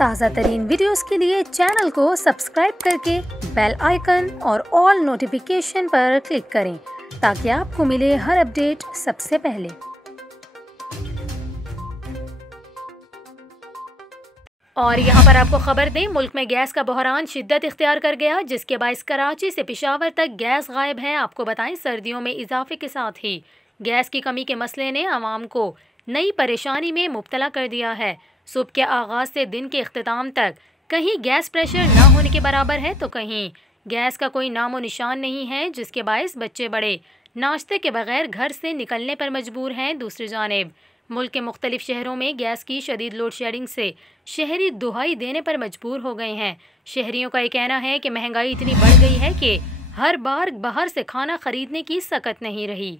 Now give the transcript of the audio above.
ताज़ा तरीन वीडियोस के लिए चैनल को सब्सक्राइब करके बेल आइकन और ऑल नोटिफिकेशन पर क्लिक करें ताकि आपको मिले हर अपडेट सबसे पहले। और यहाँ पर आपको खबर दें, मुल्क में गैस का बहरान शिद्दत इख्तियार कर गया, जिसके बायस कराची से पेशावर तक गैस गायब है। आपको बताएं, सर्दियों में इजाफे के साथ ही गैस की कमी के मसले ने आवाम को नई परेशानी में मुब्तला कर दिया है। सुबह के आगाज़ से दिन के अख्ताम तक कहीं गैस प्रेशर ना होने के बराबर है तो कहीं गैस का कोई नामो निशान नहीं है, जिसके बायस बच्चे बड़े नाश्ते के बगैर घर से निकलने पर मजबूर हैं। दूसरी जानिब मुल्क के मुख्तलिफ शहरों में गैस की शदीद लोड शेडिंग से शहरी दुहाई देने पर मजबूर हो गए हैं। शहरियों का ये कहना है कि महंगाई इतनी बढ़ गई है कि हर बार बाहर से खाना खरीदने की सकत नहीं रही।